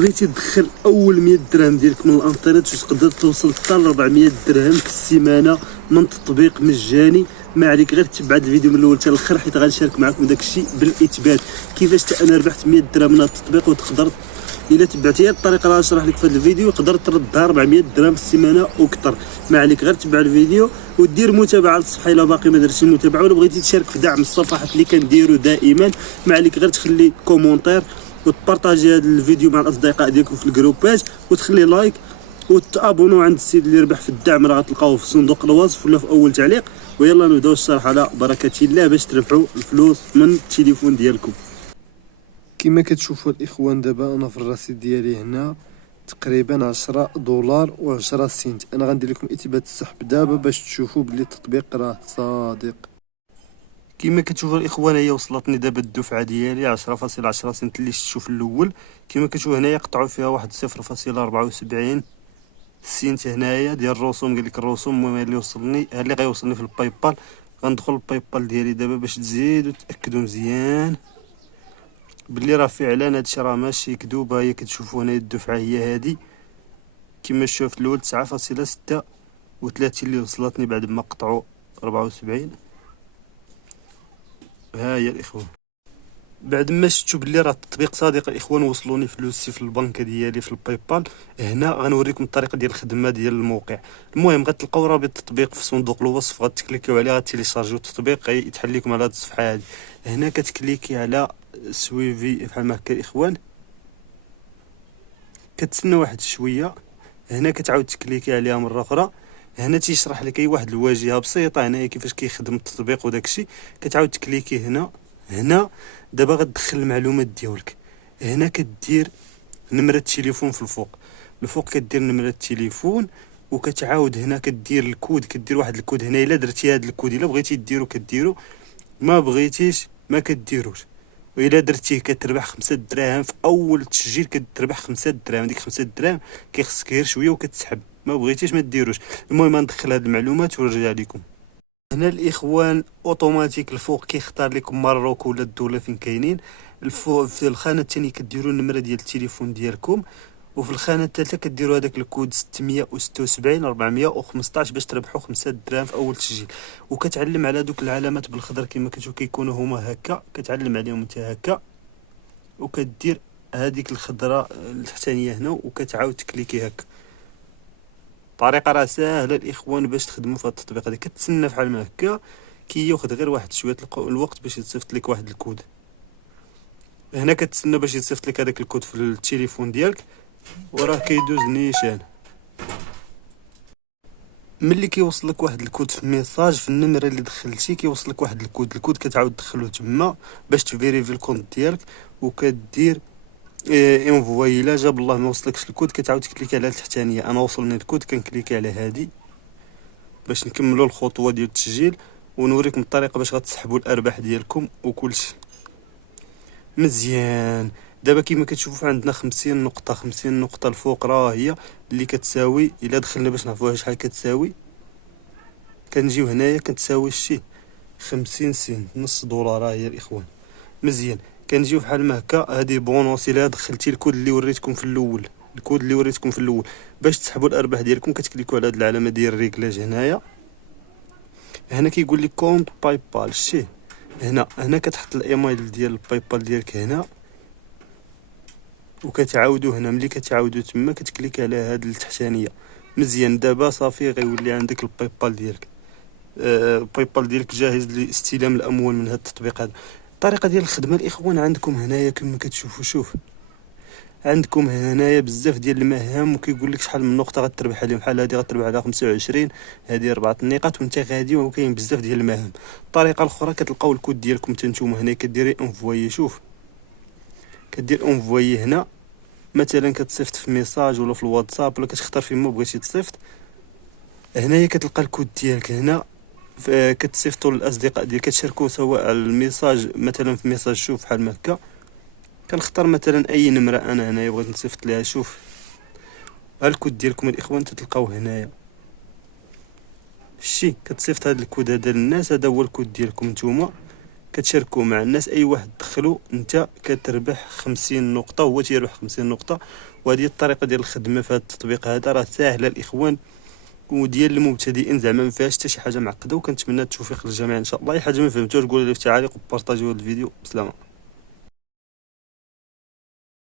بغيتي تدخل اول 100 درهم ديالك من الانترنت تقدر توصل حتى ل 400 درهم في السيمانه من تطبيق مجاني. ما عليك غير تبع الفيديو من الاول حتى الاخر، حيت غنشارك معكم داك الشيء بالاثبات كيفاش حتى انا ربحت 100 درهم من هذا التطبيق. وتقدر الا تبعتي الطريقه اللي غنشرح لك في هذا الفيديو يقدر تردها 400 درهم في السيمانه واكثر. ما عليك غير تبع الفيديو ودير متابعه للصفحه الا باقي ما درتيش متابعه. ولا بغيتي تشارك في دعم الصفحات اللي كنديرو دائما، ما عليك غير تخلي كومونتير وتبارطاجي هذا الفيديو مع الاصدقاء ديالكم في الجروبات وتخلي لايك وتابونوا عند السيد اللي ربح في الدعم، راه غتلقاوه في صندوق الوصف ولا في اول تعليق. ويلا نبداو الشرح على بركه الله باش تربحوا الفلوس من التليفون ديالكم. كما كتشوفوا الاخوان دابا انا في الرصيد ديالي هنا تقريبا 10 دولار و10 سنت. انا غندير لكم اثبات السحب دابا باش تشوفوا بلي التطبيق راه صادق. كما كتشوفوا الاخوان هي وصلتني دابا الدفعه ديالي 10.10 سنت اللي شفتوا في الاول. كما كتشوفوا هنايا قطعوا فيها واحد 0.74 سنت هنايا ديال الرسوم. قال لك الرسوم المهم اللي وصلني اللي غيوصلني في الباي بال. غندخل الباي بال ديالي دابا باش تزيدوا تاكدوا مزيان بلي راه فعلا هادشي راه ماشي كذوبه. هي كتشوفوا هنا الدفعه هي هادي كما شفت الاول 9.36 اللي وصلتني بعد ما قطعوا 74. ها هي الاخوان بعد ما شفتوا بلي راه التطبيق صادق الاخوان وصلوني فلوسي في البنكه ديالي في الباي بال. هنا غنوريكم الطريقه ديال الخدمه ديال الموقع. المهم غتلقاو رابط التطبيق في صندوق الوصف، غتكليكيو عليه غتيليشارجيو التطبيق غيتحل لكم على هذه الصفحه هذه. هنا كتكليكي على سويفي بحال ما هكا الاخوان، كتسنى واحد شويه. هنا كتعاود تكليكي عليها مره اخرى. هنا تيشرح لك اي واحد الواجهه بسيطه هنايا كيفاش كيخدم التطبيق وداكشي. كتعاود تكليكي هنا دابا غتدخل المعلومات ديالك. هنا كدير نمره التليفون في الفوق كدير نمره التليفون وكتعاود هنا كدير الكود. كدير واحد الكود هنا الا درتي هذا الكود الا بغيتي ديرو كديرو، ما بغيتيش ما كديروش. والا درتيه كتربح 5 دراهم في اول تسجيل. كتربح 5 دراهم. ديك 5 دراهم كيخصك غير شويه وكتسحب، ما بغيتيش ما ديروش. المهم ندخل هاد المعلومات ونرجع لكم. هنا الاخوان اوتوماتيك الفوق كيختار لكم ماروك ولا الدوله فين كاينين. الفوق في الخانه الثانيه كديروا النمره ديال التليفون ديالكم، وفي الخانه الثالثه كديروا هذاك الكود 676 415 باش تربحوا 5 دراهم في اول تسجيل. وكتعلم على دوك العلامات بالخضر كما كتشوف كيكونوا هما هكا، كتعلم عليهم انت هكا وكدير هذيك الخضره التحتانيه هنا وكتعاود تكليكي هكا. طريقه راه ساهله الاخوان باش تخدموا في هذا التطبيق هذا. كتسنى فحال ما هكا كياخذ غير واحد شويه الوقت باش يتصيفط لك واحد الكود. هنا كتسنى باش يصيفط لك هذاك الكود في التليفون ديالك وراه كيدوز نيشان. ملي كيوصل لك واحد الكود في ميساج في النمره اللي دخلتي كيوصل لك واحد الكود كتعاود تدخلو تما باش تفيريفي الكونت ديالك وكدير انفوي. الا جاب الله ما وصلكش الكود كتعاود تكليكي على التحتانيه. انا وصلني الكود كنكليكي على هادي باش نكملوا الخطوه ديال التسجيل ونوريكم الطريقه باش غتسحبوا الارباح ديالكم وكلشي مزيان. دابا كيما كتشوفوا عندنا 50 نقطه. 50 نقطه الفوق راه هي اللي كتساوي الا دخلنا باش نعرفوها شحال كتساوي. كنجيو هنايا كتساوي شي 50 سنت نص دولار. هي الاخوان مزيان. كنجيو بحال ما هكا هذه بونوس. الا دخلتي الكود اللي وريتكم في الاول باش تسحبوا الارباح ديالكم كتكليكوا على هذه العلامه ديال الريكلاج هنايا. هنا كيقول لك كونت باي بال شي. هنا كتحط الايميل ديال الباي بال ديالك هنا وكتعاودوا هنا. ملي كتعاودوا تما كتكليك على هاد التحتانيه مزيان. دابا صافي غيولي عندك الباي بال ديالك. الباي بال ديالك جاهز لاستلام الاموال من هذا التطبيق هذا. الطريقه ديال الخدمه الاخوان عندكم هنايا كما كتشوفوا. شوف عندكم هنايا بزاف ديال المهام وكيقول لك شحال من نقطه غتربح عليهم. بحال هذه غتربح على 25، هذه 4 نقاط وانت غادي. وكاين بزاف ديال المهام. الطريقه الاخرى كتلقاو الكود ديالكم حتى نتوما هنا كديري انفوي. شوف كدير انفوي هنا مثلا كتصيفط في ميساج ولا في الواتساب ولا كتختار فين ما بغيتي تصيفط. هنايا كتلقى الكود ديالك هنا كتصيفطوا للاصدقاء ديالك. كتشاركوا سواء على الميساج مثلا في ميساج. شوف بحال هكا كنختار مثلا اي نمره انا هنايا بغيت نصيفط ليها. شوف ها الكود ديالكم الاخوان تلقاوه هنايا شي كتصيفط هذا الكود هذا للناس. هذا هو الكود ديالكم نتوما كتشاركوا مع الناس. اي واحد دخلو انت كتربح 50 نقطه وهو تيربح 50 نقطه. وهذه الطريقه ديال الخدمه في هذا التطبيق هذا، راه ساهله الاخوان وديال المبتدئين، زعما ما فيهاش حتى شي حاجه معقده. وكنتمنى التوفيق للجميع ان شاء الله. اي حاجه ما فهمتوش قولوا لي في التعاليق وبارطاجيو هذا الفيديو. بسلامه.